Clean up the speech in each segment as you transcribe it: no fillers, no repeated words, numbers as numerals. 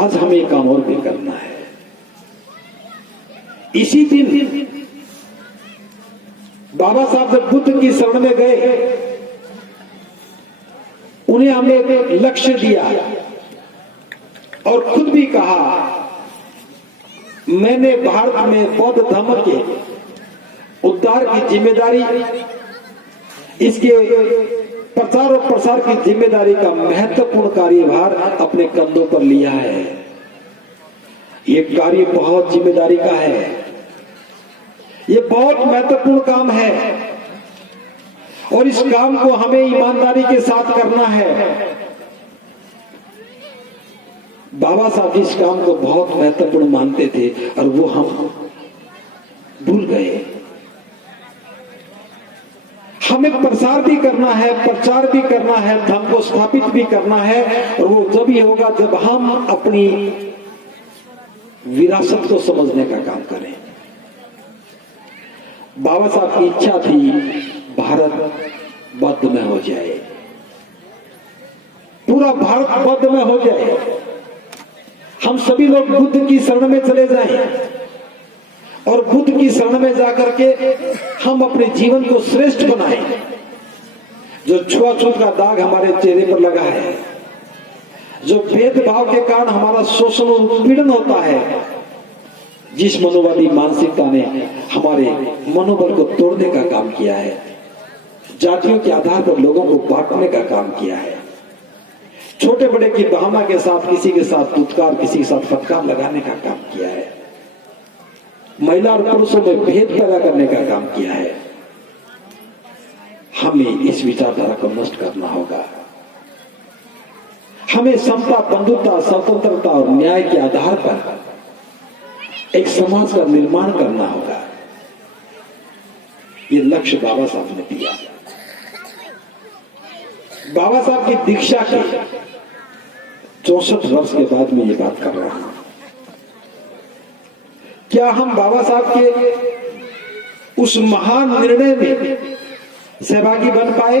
आज हमें एक काम और भी करना है। इसी दिन बाबा साहब जब बुद्ध की शरण में गए, उन्हें हमें एक लक्ष्य दिया और खुद भी कहा, मैंने भारत में बौद्ध धर्म के उद्धार की जिम्मेदारी, इसके प्रचार और प्रसार की जिम्मेदारी का महत्वपूर्ण कार्यभार अपने कंधों पर लिया है। ये कार्य बहुत जिम्मेदारी का है, ये बहुत महत्वपूर्ण काम है और इस काम को हमें ईमानदारी के साथ करना है। बाबा साहब इस काम को बहुत महत्वपूर्ण मानते थे और वो हम भूल गए। हमें प्रसार भी करना है, प्रचार भी करना है, धर्म को स्थापित भी करना है और वो जब ही होगा जब हम अपनी विरासत को समझने का काम करें। बाबा साहब की इच्छा थी भारत बौद्ध में हो जाए, पूरा भारत बौद्ध में हो जाए, हम सभी लोग बुद्ध की शरण में चले जाएं और बुद्ध की शरण में जाकर के हम अपने जीवन को श्रेष्ठ बनाएं। जो छुआछूत का दाग हमारे चेहरे पर लगा है, जो भेदभाव के कारण हमारा शोषण और उत्पीड़न होता है, जिस मनोवादी मानसिकता ने हमारे मनोबल को तोड़ने का काम किया है, जातियों के आधार पर लोगों को बांटने का काम किया है, छोटे बड़े की भावना के साथ किसी के साथ दुत्कार, किसी के साथ फटकार लगाने का काम किया है, महिला और पुरुषों में भेद पैदा करने का काम किया है। हमें इस विचारधारा को नष्ट करना होगा। हमें समता, बंधुता, स्वतंत्रता और न्याय के आधार पर एक समाज का निर्माण करना होगा। ये लक्ष्य बाबा साहब ने दिया। बाबा साहब की दीक्षा के 64 वर्ष के बाद में ये बात कर रहा हूं। क्या हम बाबा साहब के उस महान निर्णय में सहभागी बन पाए?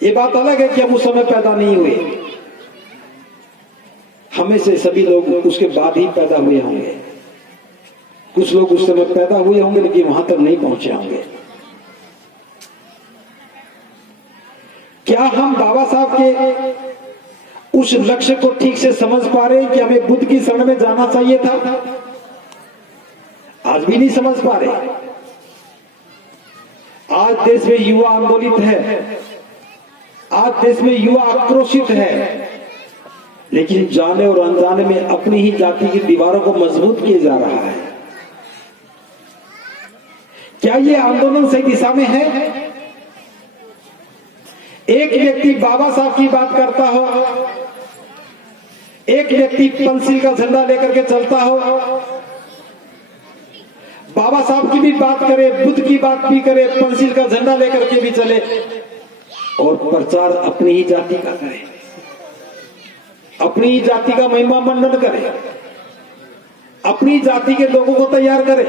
ये बात अलग है कि हम उस समय पैदा नहीं हुए, हमें से सभी लोग उसके बाद ही पैदा हुए होंगे। कुछ लोग उस समय पैदा हुए होंगे लेकिन वहां तक नहीं पहुंचे होंगे। क्या हम बाबा साहब के उस लक्ष्य को ठीक से समझ पा रहे हैं कि हमें बुद्ध की शरण में जाना चाहिए था? आज भी नहीं समझ पा रहे। आज देश में युवा आंदोलित है, आज देश में युवा आक्रोशित है, लेकिन जाने और अनजाने में अपनी ही जाति की दीवारों को मजबूत किए जा रहा है। क्या ये आंदोलन सही दिशा में है? एक व्यक्ति बाबा साहब की बात करता हो, एक व्यक्ति पंचशील का झंडा लेकर के चलता हो, बाबा साहब की भी बात करे, बुद्ध की बात भी करे, पंचशील का झंडा लेकर के भी चले और प्रचार अपनी ही जाति का करे, अपनी ही जाति का महिमा मंडन करे, अपनी जाति के लोगों को तैयार करे।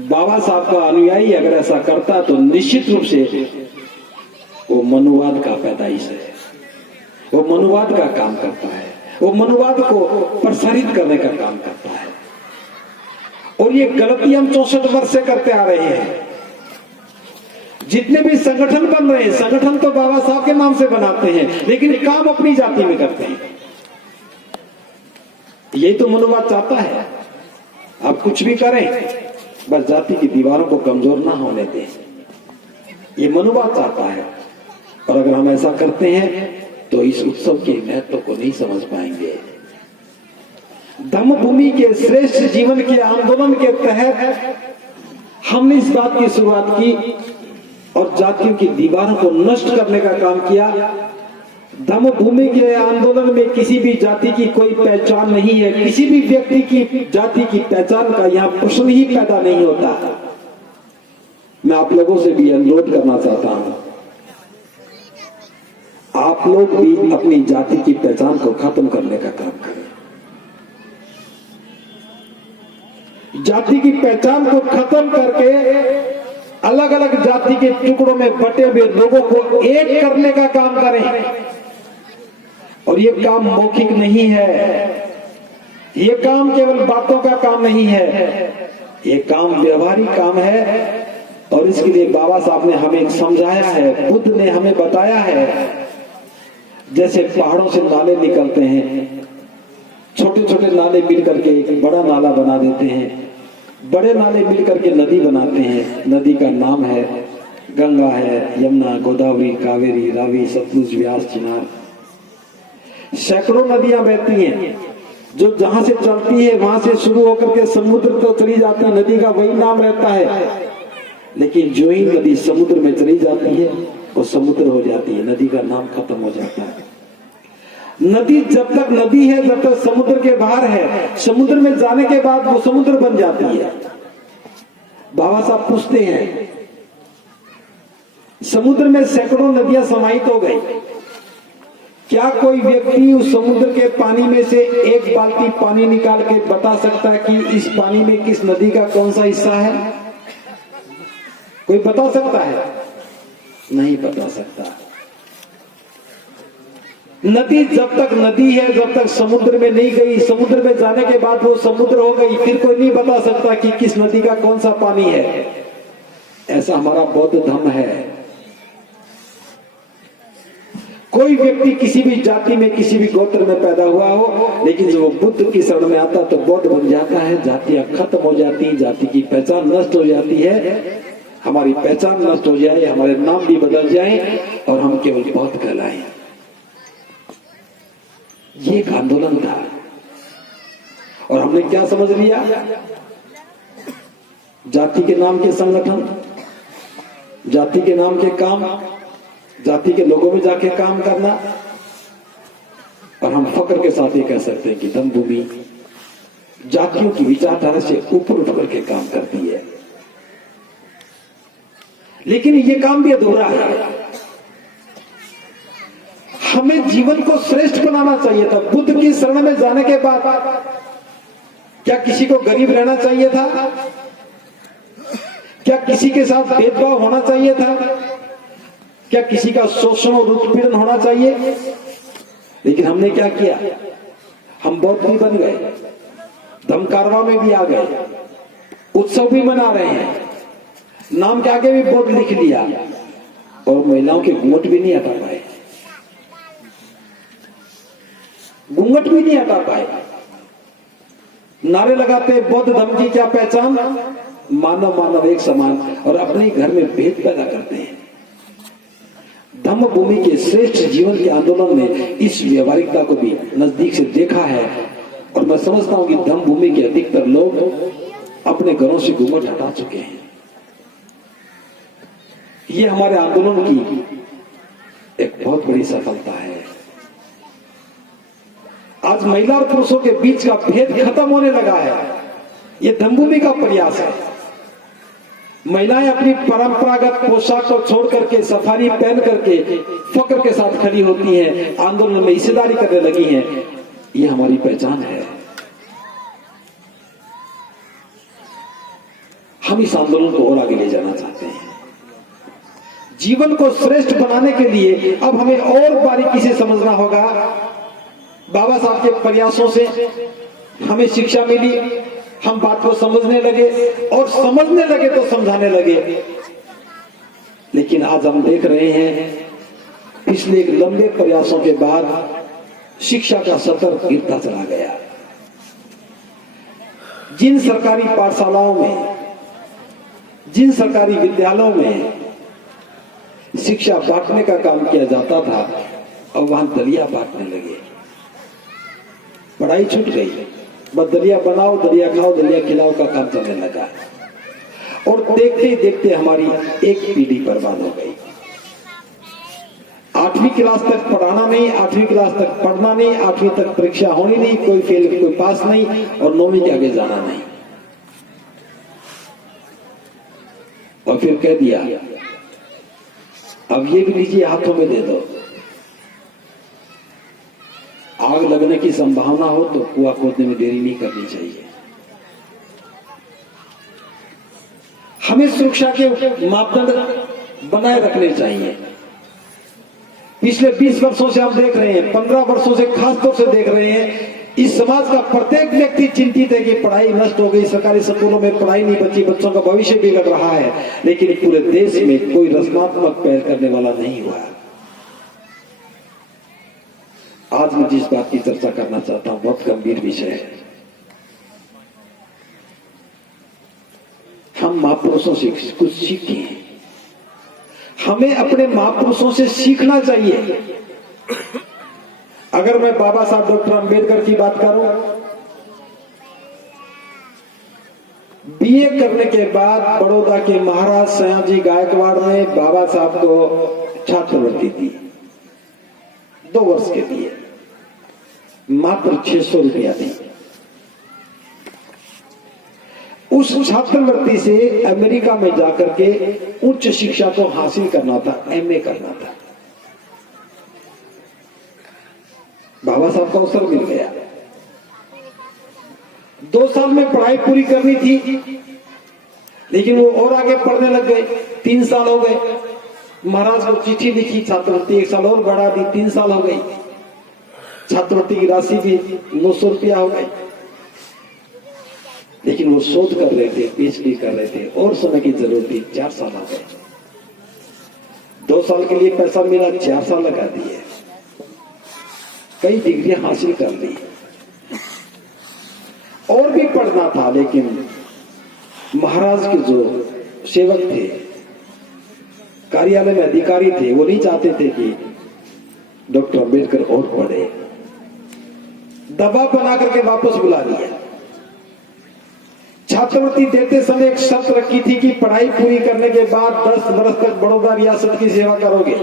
बाबा साहब का अनुयायी अगर ऐसा करता तो निश्चित रूप से वो मनुवाद का पैदाइश है, वो मनुवाद का काम करता है, वो मनुवाद को प्रसारित करने का काम करता है। और ये गलती हम 64 वर्ष से करते आ रहे हैं। जितने भी संगठन बन रहे हैं, संगठन तो बाबा साहब के नाम से बनाते हैं लेकिन काम अपनी जाति में करते हैं। यही तो मनुवाद चाहता है। आप कुछ भी करें, बस जाति की दीवारों को कमजोर ना होने दें, ये मनुवाद चाहता है। और अगर हम ऐसा करते हैं तो इस उत्सव के महत्व को नहीं समझ पाएंगे। धम्म भूमि के श्रेष्ठ जीवन के आंदोलन के तहत हमने इस बात की शुरुआत की और जातियों की दीवारों को नष्ट करने का काम किया। धम्म भूमि के आंदोलन में किसी भी जाति की कोई पहचान नहीं है, किसी भी व्यक्ति की जाति की पहचान का यहाँ प्रश्न ही पैदा नहीं होता। मैं आप लोगों से भी अनुरोध करना चाहता हूं, आप लोग भी अपनी जाति की पहचान को खत्म करने का काम करें। जाति की पहचान को खत्म करके अलग अलग जाति के टुकड़ों में बटे हुए लोगों को एक करने का काम करें। और ये काम मौखिक नहीं है, ये काम केवल बातों का काम नहीं है, ये काम व्यवहारिक काम है। और इसके लिए बाबा साहब ने हमें समझाया है, बुद्ध ने हमें बताया है। जैसे पहाड़ों से नाले निकलते हैं, छोटे छोटे नाले मिल करके एक बड़ा नाला बना देते हैं, बड़े नाले मिल करके नदी बनाते हैं। नदी का नाम है गंगा है, यमुना, गोदावरी, कावेरी, रावी, सतलुज, व्यास, चिनाब। सैकड़ों नदियां बहती हैं, जो जहां से चलती है वहां से शुरू होकर के समुद्र तो चली जाती है, नदी का वही नाम रहता है। लेकिन जो ही नदी समुद्र में चली जाती है वो समुद्र हो जाती है, नदी का नाम खत्म हो जाता है। नदी जब तक नदी है, जब तक समुद्र के बाहर है, समुद्र में जाने के बाद वो समुद्र बन जाती है। बाबा साहब पूछते हैं, समुद्र में सैकड़ों नदियां समाहित हो गई, क्या कोई व्यक्ति उस समुद्र के पानी में से एक बाल्टी पानी निकाल के बता सकता है कि इस पानी में किस नदी का कौन सा हिस्सा है? कोई बता सकता है? नहीं बता सकता। नदी जब तक नदी है, जब तक समुद्र में नहीं गई, समुद्र में जाने के बाद वो समुद्र हो गई, फिर कोई नहीं बता सकता कि किस नदी का कौन सा पानी है। ऐसा हमारा बौद्ध धर्म है। कोई व्यक्ति किसी भी जाति में, किसी भी गोत्र में पैदा हुआ हो, लेकिन जब वो बुद्ध की शरण में आता तो बौद्ध बन जाता है। जातियां खत्म हो जाती, जाति की पहचान नष्ट हो जाती है। हमारी पहचान नष्ट हो जाए, हमारे नाम भी बदल जाए और हम केवल बौद्ध कहलाएं। ये एक आंदोलन था और हमने क्या समझ लिया? जाति के नाम के संगठन, जाति के नाम के काम, जाति के लोगों में जाके काम करना। और हम फक्र के साथ ये कह सकते हैं कि धम्मभूमि जातियों की विचारधारा से ऊपर उठ करके काम करती है। लेकिन ये काम भी अधूरा है। हमें जीवन को श्रेष्ठ बनाना चाहिए था। बुद्ध की शरण में जाने के बाद क्या किसी को गरीब रहना चाहिए था? क्या किसी के साथ भेदभाव होना चाहिए था? क्या किसी का शोषण और उत्पीड़न होना चाहिए? लेकिन हमने क्या किया? हम बौद्ध भी बन गए, धम्मकारवा में भी आ गए, उत्सव भी मना रहे हैं, नाम के आगे भी बौद्ध लिख लिया और महिलाओं के घूंघट भी नहीं हटा पाए, घूंघट भी नहीं हटा पाए। नारे लगाते बौद्ध धर्म की क्या पहचान? मानव मानव एक समान, और अपने घर में भेद पैदा करते हैं। धम्म भूमि के श्रेष्ठ जीवन के आंदोलन ने इस व्यवहारिकता को भी नजदीक से देखा है और मैं समझता हूं कि धम्म भूमि के अधिकतर लोग अपने घरों से घूंघट हटा चुके हैं। ये हमारे आंदोलन की एक बहुत बड़ी सफलता है। आज महिला और पुरुषों के बीच का भेद खत्म होने लगा है। ये धम्मभूमि का प्रयास है। महिलाएं अपनी परंपरागत पोशाक को छोड़ करके सफारी पहन करके फक्र के साथ खड़ी होती हैं, आंदोलन में हिस्सेदारी करने लगी हैं। ये हमारी पहचान है। हम इस आंदोलन को और आगे ले जाना चाहते हैं। जीवन को श्रेष्ठ बनाने के लिए अब हमें और बारीकी से समझना होगा। बाबा साहब के प्रयासों से हमें शिक्षा मिली, हम बात को समझने लगे और समझने लगे तो समझाने लगे। लेकिन आज हम देख रहे हैं पिछले एक लंबे प्रयासों के बाद शिक्षा का स्तर गिरता चला गया। जिन सरकारी पाठशालाओं में, जिन सरकारी विद्यालयों में शिक्षा बांटने का काम किया जाता था, अब वहां दलिया बांटने लगे। पढ़ाई छूट गई, बस दलिया बनाओ, दलिया खाओ, दलिया खिलाओ का काम चलने लगा। और देखते ही देखते हमारी एक पीढ़ी बर्बाद हो गई। 8वीं क्लास तक पढ़ाना नहीं, 8वीं क्लास तक पढ़ना नहीं, 8वीं तक परीक्षा होनी नहीं, कोई फेल कोई पास नहीं, और 9वीं के आगे जाना नहीं। और फिर कह दिया अब ये भी लीजिए, हाथों में दे दो। आग लगने की संभावना हो तो कुआं खोदने में देरी नहीं करनी चाहिए। हमें सुरक्षा के मापदंड बनाए रखने चाहिए। पिछले 20 वर्षों से हम देख रहे हैं, 15 वर्षों से खास तौर से देख रहे हैं, इस समाज का प्रत्येक व्यक्ति चिंतित है कि पढ़ाई नष्ट हो गई, सरकारी स्कूलों में पढ़ाई नहीं बची, बच्चों का भविष्य बिगड़ रहा है, लेकिन पूरे देश में कोई रचनात्मक पहल करने वाला नहीं हुआ। आज मैं जिस बात की चर्चा करना चाहता हूं बहुत गंभीर विषय है। हम महापुरुषों से कुछ सीखें, हमें अपने महापुरुषों से सीखना चाहिए। अगर मैं बाबा साहब डॉक्टर अंबेडकर की बात करूं, बीए करने के बाद बड़ौदा के महाराज सयाजी गायकवाड़ ने बाबा साहब को छात्रवृत्ति दी 2 वर्ष के लिए, मात्र 600 रुपया दी। उस छात्रवृत्ति से अमेरिका में जाकर के उच्च शिक्षा को हासिल करना था, एमए करना था। बाबा साहब को अवसर मिल गया, 2 साल में पढ़ाई पूरी करनी थी, लेकिन वो और आगे पढ़ने लग गए। 3 साल हो गए, महाराज को चिट्ठी लिखी, छात्रवृत्ति 1 साल और बढ़ा दी, 3 साल हो गई। छात्रवृत्ति की राशि भी 900 रुपया हो गई, लेकिन वो शोध कर रहे थे, पीएचडी कर रहे थे और समय की जरूरत थी। 4 साल आ गए, 2 साल के लिए पैसा मिला, 4 साल लगा दिए, कई डिग्रियां हासिल कर ली, और भी पढ़ना था, लेकिन महाराज के जो सेवक थे, कार्यालय में अधिकारी थे, वो नहीं चाहते थे कि डॉक्टर अंबेडकर और पढ़े। दबाव बना करके वापस बुला लिया। छात्रवृत्ति देते समय एक शर्त रखी थी कि पढ़ाई पूरी करने के बाद 10 वर्ष तक बड़ौदा रियासत की सेवा करोगे,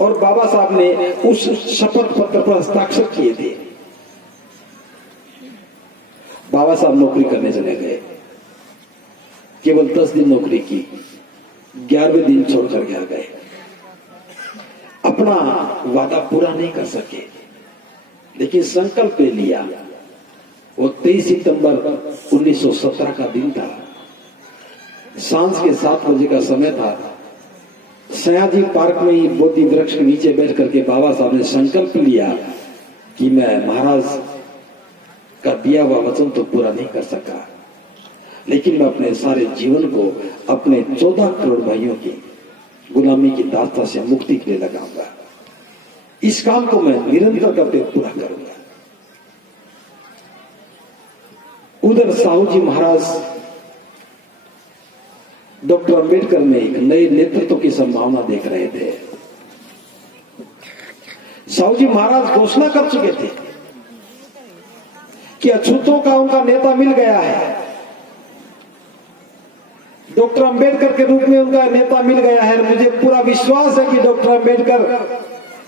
और बाबा साहब ने उस शपथ पत्र पर हस्ताक्षर किए थे। बाबा साहब नौकरी करने चले गए, केवल 10 दिन नौकरी की, 11वें दिन छोड़कर के आ गए। अपना वादा पूरा नहीं कर सके, लेकिन संकल्प ले लिया। वो 23 सितंबर 1917 का दिन था, सांझ के 7 बजे का समय था। सयाजी पार्क में ही बोधि वृक्ष के नीचे बैठ करके बाबा साहब ने संकल्प लिया कि मैं महाराज का दिया हुआ वचन तो पूरा नहीं कर सका, लेकिन मैं अपने सारे जीवन को अपने 14 करोड़ भाइयों की गुलामी की दास्ता से मुक्ति के लिए लगाऊंगा। इस काम को मैं निरंतर करते पूरा करूंगा। उधर साहू जी महाराज डॉक्टर अंबेडकर में एक नए नेतृत्व की संभावना देख रहे थे। साहू जी महाराज घोषणा कर चुके थे कि अछूतों का उनका नेता मिल गया है, डॉक्टर अंबेडकर के रूप में उनका नेता मिल गया है। मुझे पूरा विश्वास है कि डॉक्टर अंबेडकर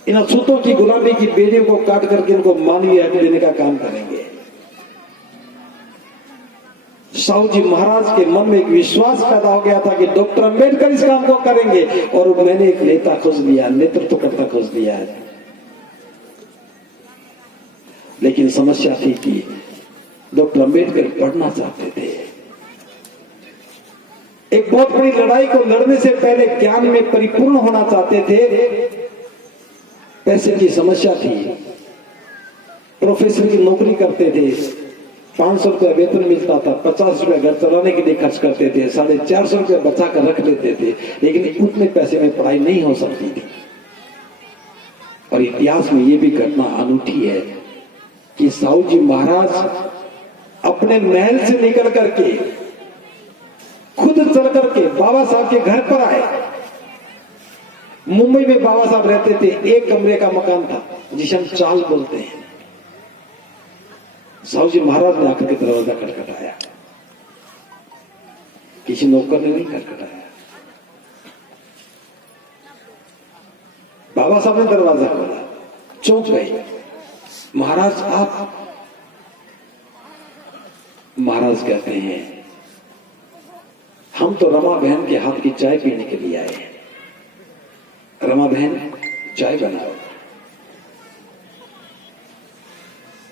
इन अछूतों की गुलामी की बेड़ियों को काट करके इनको मानवीय हक देने का काम करेंगे। साहू जी महाराज के मन में एक विश्वास पैदा हो गया था कि डॉक्टर अंबेडकर इस काम को करेंगे, और मैंने एक नेता खोज लिया, नेतृत्वकर्ता खोज लिया है। लेकिन समस्या थी कि डॉक्टर अंबेडकर पढ़ना चाहते थे। एक बहुत बड़ी लड़ाई को लड़ने से पहले ज्ञान में परिपूर्ण होना चाहते थे। पैसे की समस्या थी, प्रोफेसर की नौकरी करते थे, 500 रुपया वेतन मिलता था, 50 रुपया घर चलाने के लिए खर्च करते थे, 450 रुपया बचा कर रख लेते थे, लेकिन उतने पैसे में पढ़ाई नहीं हो सकती थी। और इतिहास में यह भी घटना अनूठी है कि साहू जी महाराज अपने महल से निकल करके खुद चल करके बाबा साहब के घर पर आए। मुंबई में बाबा साहब रहते थे, 1 कमरे का मकान था जिसे हम चाल बोलते हैं। साहू जी महाराज ने आकर के दरवाजा खटखटाया, किसी नौकर ने नहीं खटखटाया, बाबा साहब ने दरवाजा खोला। चौंक गए, महाराज आप? महाराज कहते हैं हम तो रमा बहन के हाथ की चाय पीने के लिए आए हैं। रमा बहन चाय बनाओ।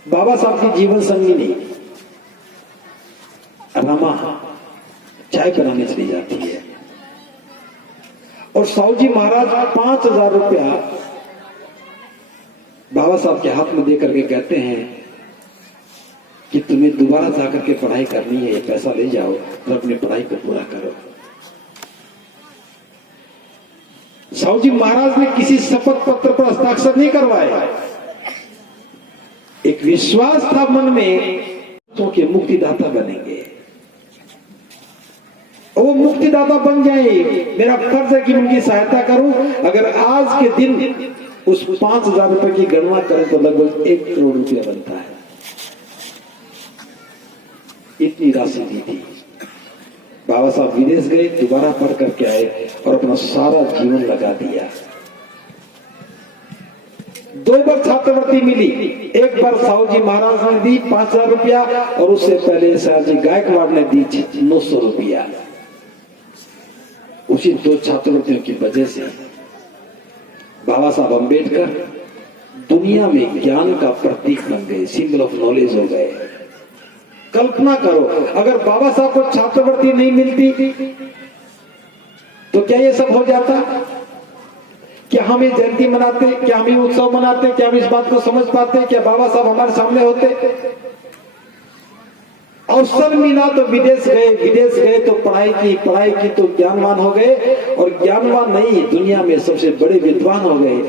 बाबा साहब की जीवन संगिनी रमा चाय बनाने चली जाती है, और साहू जी महाराज 5000 रुपया बाबा साहब के हाथ में देकर के कहते हैं कि तुम्हें दोबारा जाकर के पढ़ाई करनी है, ये पैसा ले जाओ और अपनी पढ़ाई को पूरा करो। साहू जी महाराज ने किसी शपथ पत्र पर हस्ताक्षर नहीं करवाए, एक विश्वास था मन में तो कि मुक्तिदाता बनेंगे, वो मुक्तिदाता बन जाए। मेरा फर्ज है कि उनकी सहायता करूं। अगर आज के दिन उस 5,000 रुपए की गणना करें तो लगभग 1 करोड़ रुपया बनता है। इतनी राशि दी थी। बाबा साहब विदेश गए, दोबारा पढ़ करके आए और अपना सारा जीवन लगा दिया। 2 बार छात्रवृत्ति मिली। एक बार साहू जी महाराज ने दी 5,000 रुपया और उससे पहले सयाजी गायकवाड़ ने दी 900 रुपया। उसी 2 छात्रवृत्तियों की वजह से बाबा साहब अंबेडकर दुनिया में ज्ञान का प्रतीक बन गए, सिंबल ऑफ नॉलेज हो गए। कल्पना करो, अगर बाबा साहब को छात्रवृत्ति नहीं मिलती तो क्या ये सब हो जाता? क्या हम ये जयंती मनाते? क्या हम ये उत्सव मनाते? क्या हम इस बात को समझ पाते? क्या बाबा साहब हमारे सामने होते? अवसर मिला तो विदेश गए तो पढ़ाई की तो ज्ञानवान हो गए, और ज्ञानवान नहीं, दुनिया में सबसे बड़े विद्वान हो गए।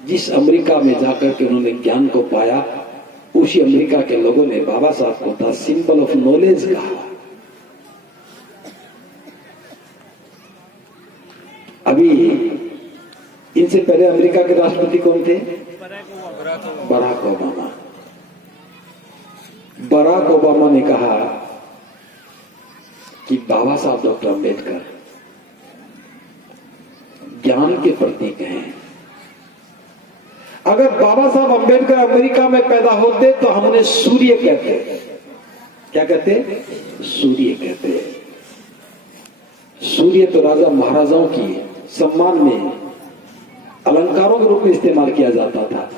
जिस अमेरिका में जाकर के उन्होंने ज्ञान को पाया, उसी अमेरिका के लोगों ने बाबा साहब को था सिंबल ऑफ नॉलेज कहा। अभी इनसे पहले अमेरिका के राष्ट्रपति कौन थे? Barack Obama. बराक ओबामा ने कहा कि बाबा साहब डॉक्टर अंबेडकर ज्ञान के प्रतीक हैं। अगर बाबा साहब अंबेडकर अमेरिका में पैदा होते तो हमने सूर्य कहते। क्या कहते? सूर्य कहते। सूर्य तो राजा महाराजाओं की सम्मान में अलंकारों के रूप में इस्तेमाल किया जाता था,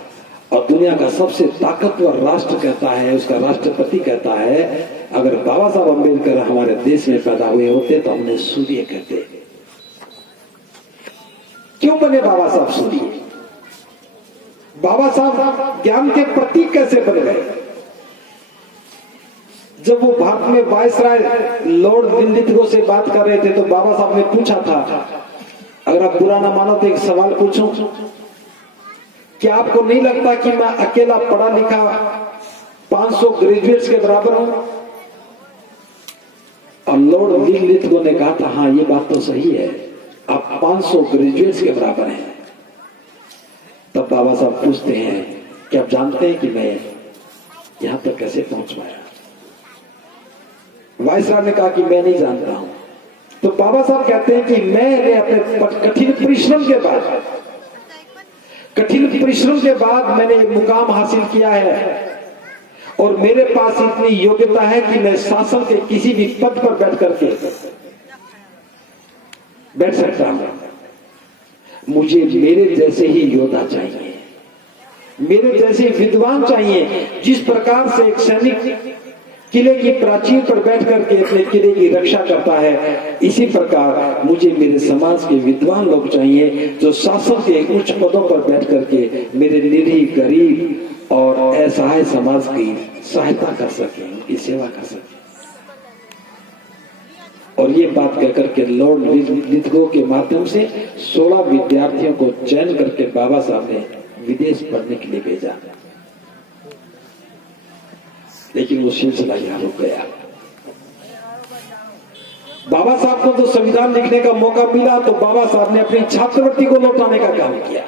और दुनिया का सबसे ताकतवर राष्ट्र कहता है, उसका राष्ट्रपति कहता है, अगर बाबा साहब अंबेडकर हमारे देश में पैदा हुए होते तो हमने सूर्य कहते। क्यों बने बाबा साहब सूर्य? बाबा साहब ज्ञान के प्रतीक कैसे बन गए? जब वो भारत में वायसराय लॉर्ड लिंलिथगो से बात कर रहे थे तो बाबा साहब ने पूछा था, अगर आप बुरा ना मानो तो एक सवाल पूछूं, क्या आपको नहीं लगता कि मैं अकेला पढ़ा लिखा 500 ग्रेजुएट्स के बराबर हूं? और लॉर्ड लिंलिथगो ने कहा था, हाँ ये बात तो सही है, आप 500 ग्रेजुएट्स के बराबर हैं। तब बाबा साहब पूछते हैं कि आप जानते हैं कि मैं यहां तक कैसे पहुंच पाया? वायसराय ने कहा कि मैं नहीं जानता हूं। तो बाबा साहब कहते हैं कि मैंने अपने कठिन परिश्रम के बाद मैंने एक मुकाम हासिल किया है, और मेरे पास इतनी योग्यता है कि मैं शासन के किसी भी पद पर बैठ सकता हूं। मुझे मेरे जैसे ही योद्धा चाहिए, मेरे जैसे विद्वान चाहिए। जिस प्रकार से एक सैनिक किले की प्राचीर पर बैठ करके अपने किले की रक्षा करता है, इसी प्रकार मुझे मेरे समाज के विद्वान लोग चाहिए जो शासन के उच्च पदों पर बैठ करके मेरे निरीह गरीब और असहाय समाज की सहायता कर सके, उनकी सेवा कर सके। और ये बात कहकर के लॉर्ड लिंलिथगो के माध्यम से 16 विद्यार्थियों को चयन करके बाबा साहब ने विदेश पढ़ने के लिए भेजा, लेकिन वो सिलसिला यहां रुक गया। बाबा साहब को तो संविधान लिखने का मौका मिला तो बाबा साहब ने अपनी छात्रवृत्ति को लौटाने का काम किया।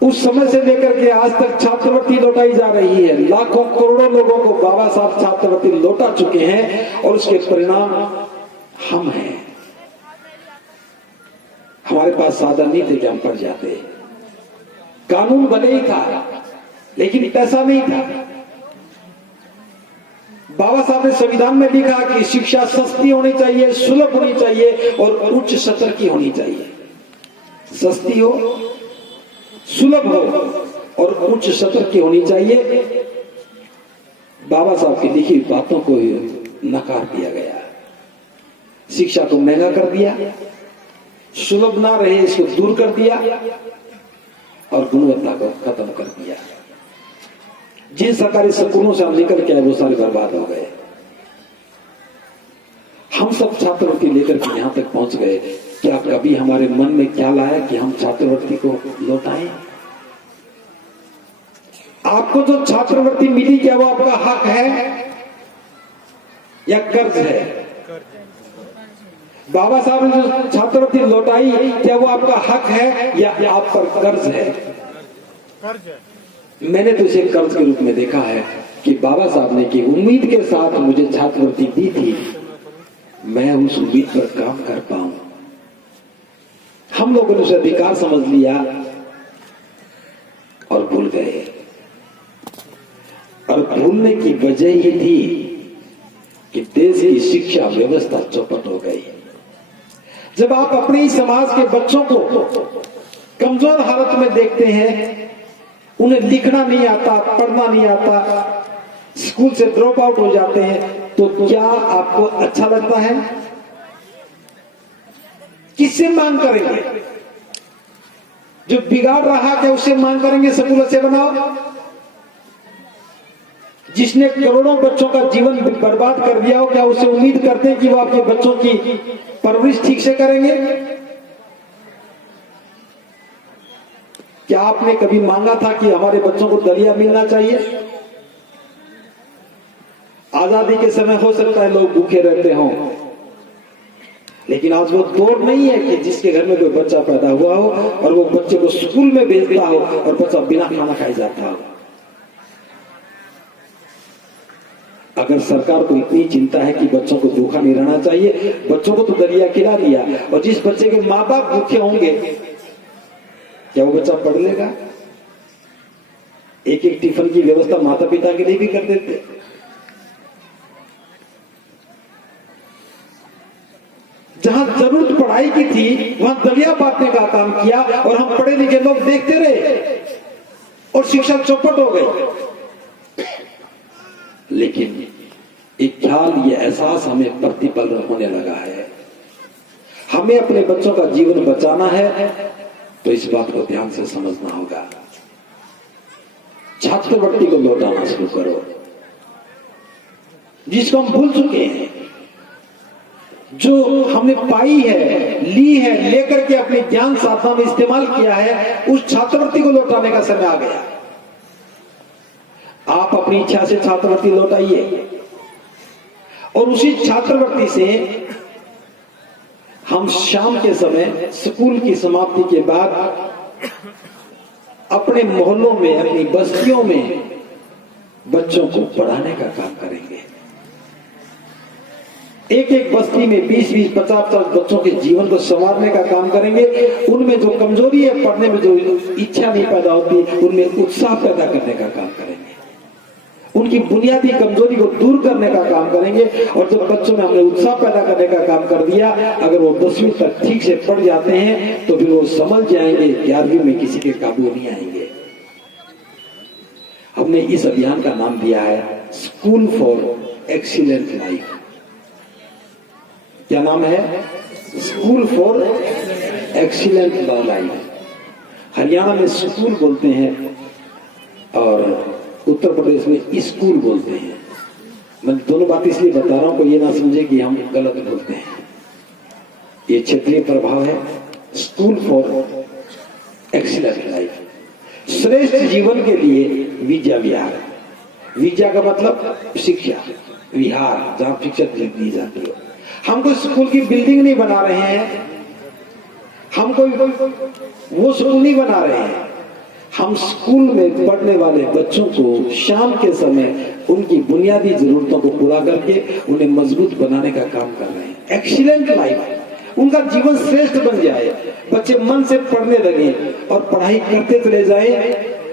उस समय से लेकर के आज तक छात्रवृत्ति लौटाई जा रही है। लाखों करोड़ों लोगों को बाबा साहब छात्रवृत्ति लौटा चुके हैं, और उसके परिणाम हम हैं। हमारे पास साधन नहीं थे कि हम पढ़ जाते। कानून भले ही था लेकिन पैसा नहीं था। बाबा साहब ने संविधान में लिखा कि शिक्षा सस्ती होनी चाहिए, सुलभ होनी चाहिए और उच्च स्तर की होनी चाहिए। सस्ती हो, सुलभ हो और उच्च स्तर की होनी चाहिए। बाबा साहब की लिखी बातों को नकार दिया गया, शिक्षा को महंगा कर दिया, सुलभ ना रहे इसको दूर कर दिया और गुणवत्ता को खत्म कर दिया। जिन सरकारी स्कूलों से हम निकल के आए वो सारे बर्बाद हो गए। हम सब छात्रवृत्ति लेकर के यहां तक पहुंच गए। क्या कभी हमारे मन में ख्याल आया कि हम छात्रवृत्ति को लौटाएं? आपको जो छात्रवृत्ति मिली क्या वो आपका हक है या कर्ज है? बाबा साहब ने जो छात्रवृत्ति लौटाई क्या वो आपका हक है या आप पर कर्ज है? कर्ज है। मैंने तो इसे कर्ज के रूप में देखा है कि बाबा साहब ने की उम्मीद के साथ मुझे छात्रवृत्ति दी थी, मैं उस उम्मीद पर काम कर पाऊं। हम लोगों ने उसे अधिकार समझ लिया और भूल गए। और भूलने की वजह ही थी कि देश की शिक्षा व्यवस्था चौपट हो गई। जब आप अपने ही समाज के बच्चों को कमजोर हालत में देखते हैं, उन्हें लिखना नहीं आता, पढ़ना नहीं आता, स्कूल से ड्रॉप आउट हो जाते हैं, तो क्या आपको अच्छा लगता है? किससे मांग करेंगे? जो बिगाड़ रहा क्या उससे मांग करेंगे स्कूल अच्छे बनाओ? जिसने करोड़ों बच्चों का जीवन बर्बाद कर दिया हो, क्या उससे उम्मीद करते हैं कि वो आपके बच्चों की परवरिश ठीक से करेंगे? क्या आपने कभी मांगा था कि हमारे बच्चों को दलिया मिलना चाहिए? आजादी के समय हो सकता है लोग भूखे रहते हों, लेकिन आज वो दौर नहीं है कि जिसके घर में कोई बच्चा पैदा हुआ हो और वो बच्चे को स्कूल में भेजता हो और बच्चा बिना खाना खाए जाता हो। अगर सरकार को इतनी चिंता है कि बच्चों को भूखा नहीं रहना चाहिए, बच्चों को तो दलिया खिला दिया, और जिस बच्चे के माँ बाप भूखे होंगे क्या वो बच्चा पढ़ लेगा? एक एक टिफिन की व्यवस्था माता पिता के लिए भी कर देते। जहां जरूरत पढ़ाई की थी वहां दलिया बांटने का काम किया और हम पढ़े लिखे लोग देखते रहे और शिक्षा चौपट हो गई। लेकिन एक ख्याल, ये एहसास हमें प्रतिपल होने लगा है, हमें अपने बच्चों का जीवन बचाना है तो इस बात को ध्यान से समझना होगा। छात्रवृत्ति को लौटाना शुरू करो, जिसको हम भूल चुके हैं, जो हमने पाई है, ली है, लेकर के अपने ज्ञान साधना में इस्तेमाल किया है, उस छात्रवृत्ति को लौटाने का समय आ गया। आप अपनी इच्छा से छात्रवृत्ति लौटाइए और उसी छात्रवृत्ति से हम शाम के समय स्कूल की समाप्ति के बाद अपने मोहल्लों में, अपनी बस्तियों में बच्चों को पढ़ाने का काम करेंगे। एक एक बस्ती में 20-20, 50-50 बच्चों के जीवन को संवारने का काम करेंगे। उनमें जो कमजोरी है, पढ़ने में जो इच्छा नहीं पैदा होती, उनमें उत्साह पैदा करने का काम करेंगे। उनकी बुनियादी कमजोरी को दूर करने का काम करेंगे। और जब बच्चों में हमने उत्साह पैदा करने का काम कर दिया, अगर वो 10वीं तक ठीक से पढ़ जाते हैं तो फिर वो समझ जाएंगे 11वीं में किसी के काबू नहीं आएंगे। हमने इस अभियान का नाम दिया है स्कूल फॉर एक्सीलेंट लाइफ। क्या नाम है? School for excellent life. Haryana में स्कूल बोलते हैं और उत्तर प्रदेश में स्कूल बोलते हैं। मैं दोनों बात इसलिए बता रहा हूं को ये ना समझे कि हम गलत बोलते हैं, ये क्षेत्रीय प्रभाव है। स्कूल फॉर एक्सीलेंट लाइफ, श्रेष्ठ जीवन के लिए विद्या विहार। विद्या का मतलब शिक्षा, विहार जहां शिक्षा दी जाती है। हम कोई स्कूल की बिल्डिंग नहीं बना रहे हैं, हम कोई वो स्कूल नहीं बना रहे हैं। हम स्कूल में पढ़ने वाले बच्चों को शाम के समय उनकी बुनियादी जरूरतों को पूरा करके उन्हें मजबूत बनाने का काम कर रहे हैं। एक्सीलेंट लाइफ, उनका जीवन श्रेष्ठ बन जाए, बच्चे मन से पढ़ने लगे और पढ़ाई करते चले जाए,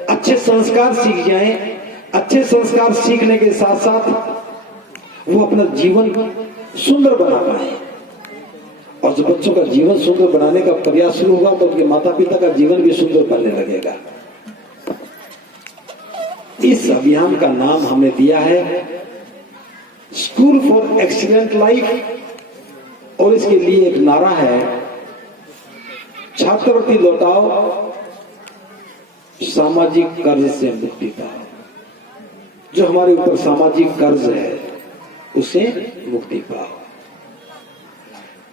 अच्छे संस्कार सीख जाएं। अच्छे संस्कार सीखने के साथ साथ वो अपना जीवन सुंदर बना पाए। और जब बच्चों का जीवन सुंदर बनाने का प्रयास शुरू होगा तो उनके माता पिता का जीवन भी सुंदर बनने लगेगा। इस अभियान का नाम हमने दिया है स्कूल फॉर एक्सीलेंट लाइफ, और इसके लिए एक नारा है छात्रवृत्ति लौटाओ, सामाजिक कर्ज से मुक्ति पाओ। जो हमारे ऊपर सामाजिक कर्ज है उसे मुक्ति पाओ।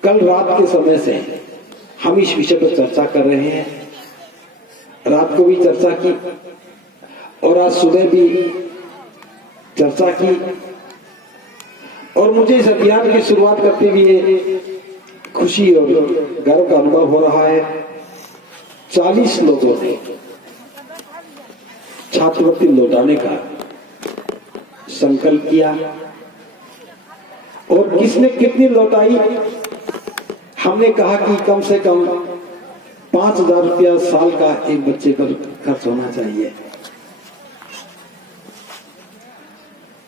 कल रात के समय से हम इस विषय पर चर्चा कर रहे हैं। रात को भी चर्चा की और आज सुबह भी चर्चा की, और मुझे इस अभियान की शुरुआत करते हुए खुशी और गर्व का अनुभव हो रहा है। 40 लोगों ने छात्रवृत्ति लौटाने का संकल्प किया, और किसने कितनी लौटाई, हमने कहा कि कम से कम 5,000 रुपया साल का एक बच्चे पर खर्च होना चाहिए।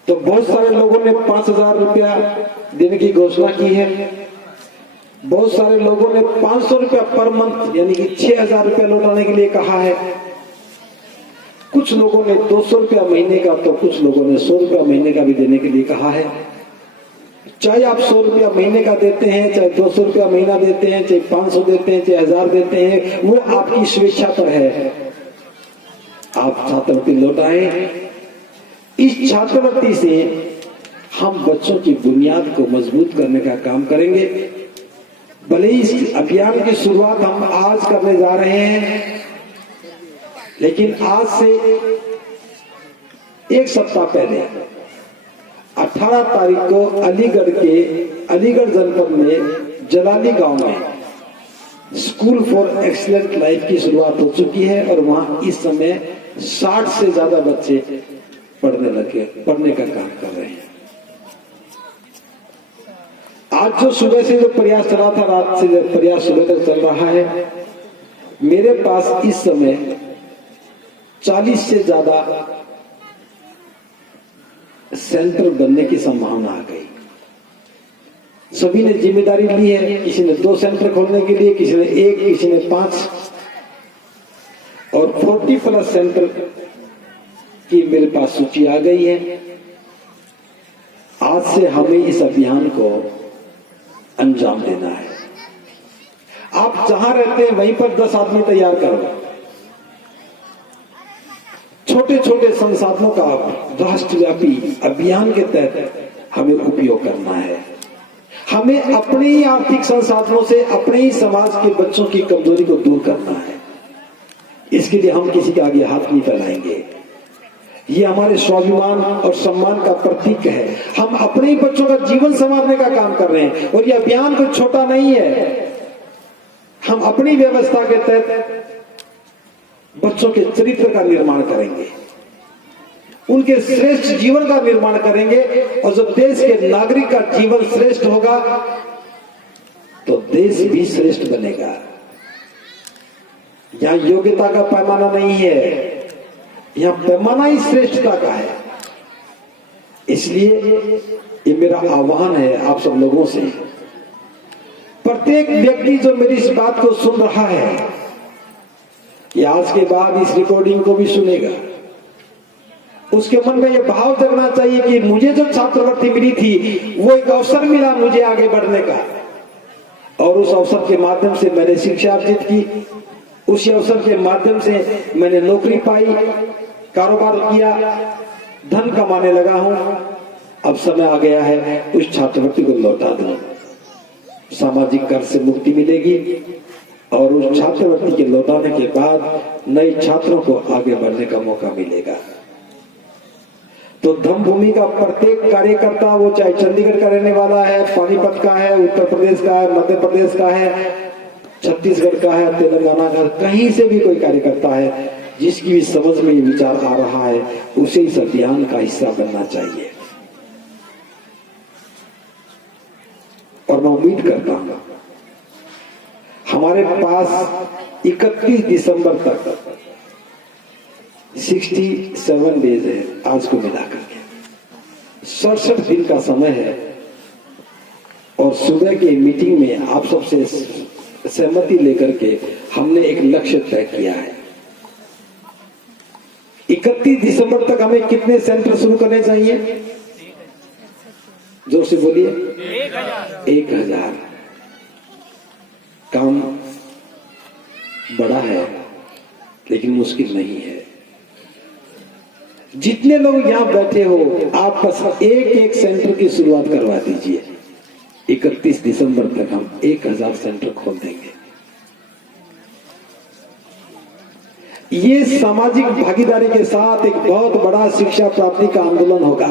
तो बहुत सारे लोगों ने 5,000 रुपया देने की घोषणा की है। बहुत सारे लोगों ने 500 रुपया पर मंथ यानी कि 6,000 रुपया लौटाने के लिए कहा है। कुछ लोगों ने 200 रुपया महीने का, तो कुछ लोगों ने 100 रुपया महीने का भी देने के लिए कहा है। चाहे आप 100 रुपया महीने का देते हैं, चाहे 200 रुपया महीना देते हैं, चाहे 500 देते हैं, चाहे 1000 देते हैं, वो आपकी स्वेच्छा पर है। आप छात्रवृत्ति लौटाएं। इस छात्रवृत्ति से हम बच्चों की बुनियाद को मजबूत करने का काम करेंगे। भले इस अभियान की शुरुआत हम आज करने जा रहे हैं, लेकिन आज से एक सप्ताह पहले 18 तारीख को अलीगढ़ जनपद में जलाली गांव में स्कूल फॉर एक्सीलेंट लाइफ की शुरुआत हो चुकी है, और वहां इस समय 60 से ज्यादा बच्चे पढ़ने का काम कर रहे हैं। आज जो सुबह से जो प्रयास चला था, रात से जो प्रयास सुबह तक चल रहा है, मेरे पास इस समय 40 से ज्यादा सेंटर बनने की संभावना आ गई। सभी ने जिम्मेदारी ली है। किसी ने 2 सेंटर खोलने के लिए, किसी ने 1, किसी ने 5, और 40+ सेंटर की मेरे पास सूची आ गई है। आज से हमें इस अभियान को अंजाम देना है। आप जहां रहते हैं वहीं पर 10 आदमी तैयार करो। छोटे छोटे संसाधनों का राष्ट्रव्यापी अभियान के तहत हमें उपयोग करना है। हमें अपने ही आर्थिक संसाधनों से अपने ही समाज के बच्चों की कमजोरी को दूर करना है। इसके लिए हम किसी के आगे हाथ नहीं फैलाएंगे। ये हमारे स्वाभिमान और सम्मान का प्रतीक है। हम अपने ही बच्चों का जीवन संवारने का काम कर रहे हैं, और ये अभियान कोई छोटा नहीं है। हम अपनी व्यवस्था के तहत बच्चों के चरित्र का निर्माण करेंगे, उनके श्रेष्ठ जीवन का निर्माण करेंगे, और जब देश के नागरिक का जीवन श्रेष्ठ होगा तो देश भी श्रेष्ठ बनेगा। यहां योग्यता का पैमाना नहीं है, यहां पैमाना ही श्रेष्ठता का है। इसलिए ये मेरा आह्वान है आप सब लोगों से। प्रत्येक व्यक्ति जो मेरी इस बात को सुन रहा है, ये आज के बाद इस रिकॉर्डिंग को भी सुनेगा, उसके मन में ये भाव जगना चाहिए कि मुझे जो छात्रवृत्ति मिली थी वो एक अवसर मिला मुझे आगे बढ़ने का, और उस अवसर के माध्यम से मैंने शिक्षा अर्जित की, उसी अवसर के माध्यम से मैंने नौकरी पाई, कारोबार किया, धन कमाने लगा हूं। अब समय आ गया है उस छात्रवृत्ति को लौटा दो। सामाजिक कर्ज से मुक्ति मिलेगी, और उस छात्रवृत्ति के लौटाने के बाद नए छात्रों को आगे बढ़ने का मौका मिलेगा। तो धम्मभूमि का प्रत्येक कार्यकर्ता, वो चाहे चंडीगढ़ का रहने वाला है, पानीपत का है, उत्तर प्रदेश का है, मध्य प्रदेश का है, छत्तीसगढ़ का है, तेलंगाना का, कहीं से भी कोई कार्यकर्ता है, जिसकी भी समझ में ये विचार आ रहा है, उसे इस अभियान का हिस्सा बनना चाहिए। और मैं उम्मीद करता हूं हमारे पास 31 दिसंबर तक 67 डेज है, आज को मिलाकर के 67 दिन का समय है। और सुबह की मीटिंग में आप सबसे सहमति लेकर के हमने एक लक्ष्य तय किया है। 31 दिसंबर तक हमें कितने सेंटर शुरू करने चाहिए? जोर से बोलिए। 1000 काम बड़ा है लेकिन मुश्किल नहीं है। जितने लोग यहां बैठे हो आप बस एक एक सेंटर की शुरुआत करवा दीजिए। 31 दिसंबर तक हम 1000 सेंटर खोल देंगे। ये सामाजिक भागीदारी के साथ एक बहुत बड़ा शिक्षा प्राप्ति का आंदोलन होगा।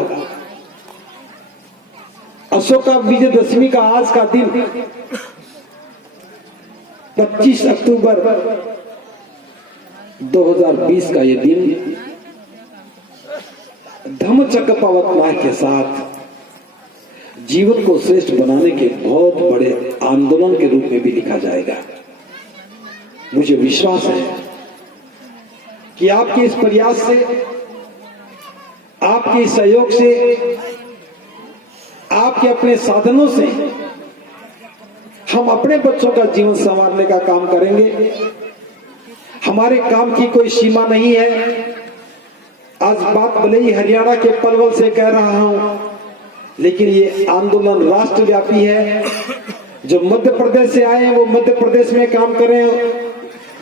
अशोका विजयदशमी का आज का दिन 25 अक्टूबर 2020 का ये दिन धम्मचक्र प्रवर्तन के साथ जीवन को श्रेष्ठ बनाने के बहुत बड़े आंदोलन के रूप में भी लिखा जाएगा। मुझे विश्वास है कि आपके इस प्रयास से, आपके इस सहयोग से, आपके अपने साधनों से हम अपने बच्चों का जीवन संवारने का काम करेंगे। हमारे काम की कोई सीमा नहीं है। आज बात भले ही हरियाणा के पलवल से कह रहा हूं, लेकिन ये आंदोलन राष्ट्रव्यापी है। जो मध्य प्रदेश से आए हैं वो मध्य प्रदेश में काम करें,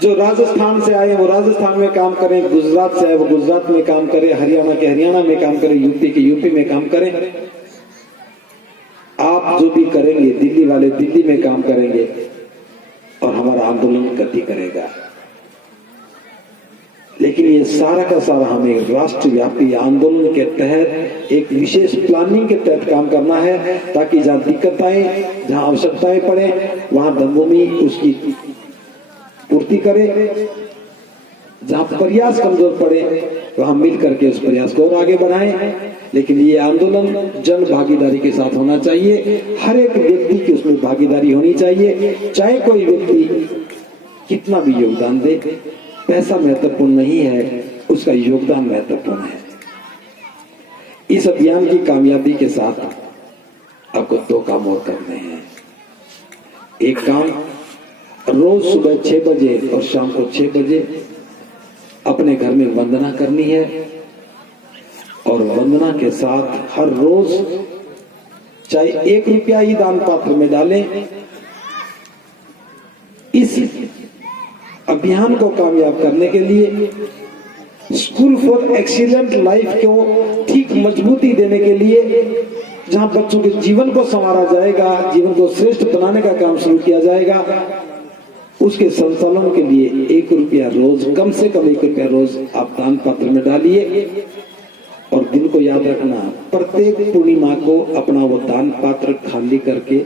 जो राजस्थान से आए वो राजस्थान में काम करें, गुजरात से आए वो गुजरात में काम करें, हरियाणा के हरियाणा में काम करें, यूपी के यूपी में काम करें। आप जो भी करेंगे दिल्ली वाले दिल्ली में काम करेंगे और हमारा आंदोलन गति करेगा। लेकिन ये सारा का सारा हमें राष्ट्रव्यापी आंदोलन के तहत एक विशेष प्लानिंग के तहत काम करना है, ताकि जहां दिक्कत आए, जहां आवश्यकताएं पड़े, वहां धनभूमि उसकी पूर्ति करे। जहां प्रयास कमजोर पड़े वहां मिल करके उस प्रयास को और आगे बढ़ाएं। लेकिन ये आंदोलन जन भागीदारी के साथ होना चाहिए। हर एक व्यक्ति की उसमें भागीदारी होनी चाहिए। चाहे कोई व्यक्ति कितना भी योगदान दे, पैसा महत्वपूर्ण नहीं है, उसका योगदान महत्वपूर्ण है। इस अभियान की कामयाबी के साथ आपको 2 काम और करने हैं। एक काम, रोज सुबह 6 बजे और शाम को 6 बजे अपने घर में वंदना करनी है और वंदना के साथ हर रोज चाहे 1 रुपया ही दान पात्र में डालें। इस अभियान को कामयाब करने के लिए, स्कूल फॉर एक्सीलेंट लाइफ को ठीक मजबूती देने के लिए, जहां बच्चों के जीवन को संवारा जाएगा, जीवन को श्रेष्ठ बनाने का काम शुरू किया जाएगा, उसके संचालन के लिए 1 रुपया रोज, कम से कम 1 रुपया रोज आप दान पात्र में डालिए। और दिन को याद रखना, प्रत्येक पूर्णिमा को अपना वो दान पात्र खाली करके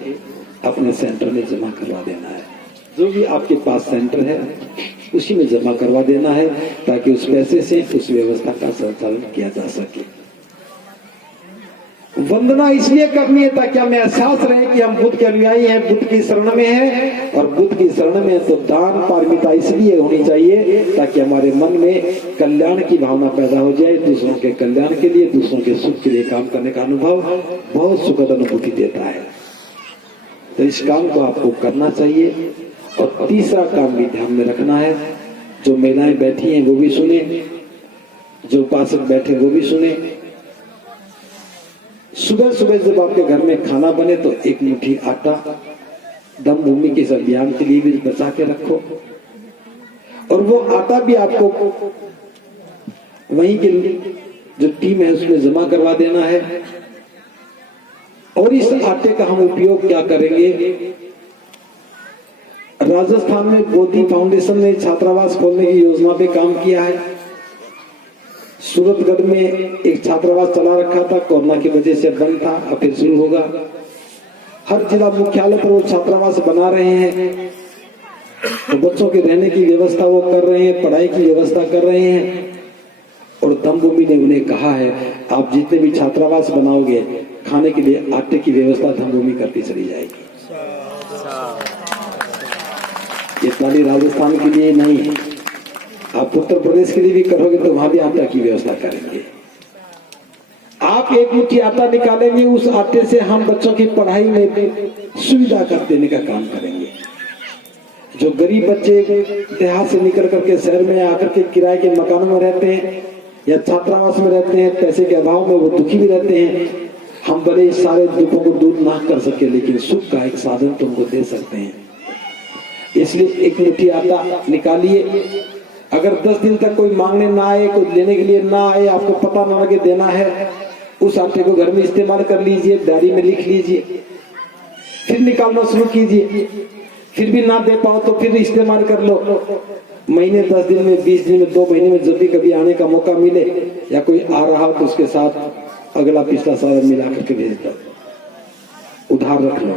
अपने सेंटर में जमा करवा देना है। जो भी आपके पास सेंटर है उसी में जमा करवा देना है, ताकि उस पैसे से उस व्यवस्था का संचालन किया जा सके। वंदना इसलिए करनी है ताकि हमें एहसास रहे कि हम बुद्ध के अनुयायी हैं, बुद्ध की शरण में हैं। और बुद्ध की शरण में तो दान पारमिता इसलिए होनी चाहिए ताकि हमारे मन में कल्याण की भावना पैदा हो जाए। दूसरों के कल्याण के लिए, दूसरों के सुख के लिए काम करने का अनुभव बहुत सुखद अनुभूति देता है। तो इस काम को आपको करना चाहिए। और तीसरा काम भी ध्यान में रखना है, जो महिलाएं बैठी हैं वो भी सुने, जो उपासक बैठे वो भी सुने। सुबह सुबह जब आपके घर में खाना बने तो 1 मुट्ठी आटा दम भूमि के इस अभियान के लिए भी बचा के रखो। और वो आटा भी आपको वहीं की जो टीम है उसमें जमा करवा देना है। और इस आटे का हम उपयोग क्या करेंगे? राजस्थान में बोधि फाउंडेशन ने छात्रावास खोलने की योजना पे काम किया है। सूरतगढ़ में एक छात्रावास चला रखा था, कोरोना की वजह से बंद था, अब फिर शुरू होगा। हर जिला मुख्यालय पर वो छात्रावास बना रहे हैं, तो बच्चों के रहने की व्यवस्था वो कर रहे हैं, पढ़ाई की व्यवस्था कर रहे हैं। और धम्मभूमि ने उन्हें कहा है, आप जितने भी छात्रावास बनाओगे, खाने के लिए आटे की व्यवस्था धम्मभूमि करती चली जाएगी। ये खाली राजस्थान के लिए नहीं है, आप उत्तर प्रदेश के लिए भी करोगे तो वहां भी आटा की व्यवस्था करेंगे। आप 1 मुट्ठी आटा निकालेंगे, उस आटे से हम बच्चों की पढ़ाई में सुविधा कर देने का काम करेंगे। जो गरीब बच्चे देहात से निकल करके शहर में आकर के किराए के मकानों में रहते हैं या छात्रावास में रहते हैं, पैसे के अभाव में वो दुखी भी रहते हैं, हम भले ही सारे दुखों को दूर ना कर सके, लेकिन सुख का एक साधन तुमको दे सकते हैं। इसलिए एक मुट्ठी आटा निकालिए। अगर 10 दिन तक कोई मांगने ना आए, कोई लेने के लिए ना आए, आपको पता ना लगे देना है, उस आटे को घर में इस्तेमाल कर लीजिए, डायरी में लिख लीजिए, फिर निकालना शुरू कीजिए। फिर भी ना दे पाओ तो फिर इस्तेमाल कर लो। महीने 10 दिन में, 20 दिन में, 2 महीने में जब भी कभी आने का मौका मिले या कोई आ रहा तो उसके साथ अगला पिछला सारा मिला करके भेज दो। उधार रख लो।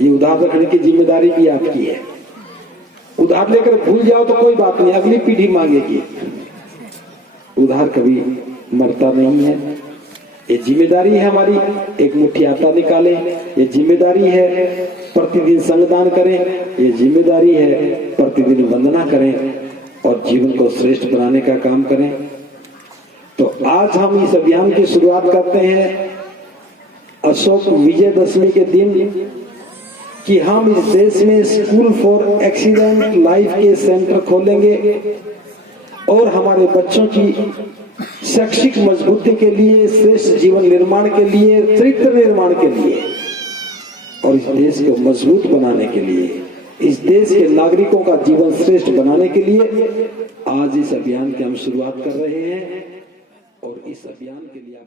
ये उधार रखने की जिम्मेदारी भी आपकी है। उधार लेकर भूल जाओ तो कोई बात नहीं, अगली पीढ़ी मांगेगी। उधार कभी मरता नहीं है। ये जिम्मेदारी है हमारी। एक मुट्ठी आटा निकालें, ये जिम्मेदारी है। प्रतिदिन संगदान करें, ये जिम्मेदारी है। प्रतिदिन वंदना करें और जीवन को श्रेष्ठ बनाने का काम करें। तो आज हम इस अभियान की शुरुआत करते हैं अशोक विजयदशमी के दिन कि हम इस देश में स्कूल फॉर एक्सीलेंट लाइफ के सेंटर खोलेंगे और हमारे बच्चों की शैक्षिक मजबूती के लिए, श्रेष्ठ जीवन निर्माण के लिए, चरित्र निर्माण के लिए और इस देश को मजबूत बनाने के लिए, इस देश के नागरिकों का जीवन श्रेष्ठ बनाने के लिए आज इस अभियान की हम शुरुआत कर रहे हैं। और इस अभियान के लिए आप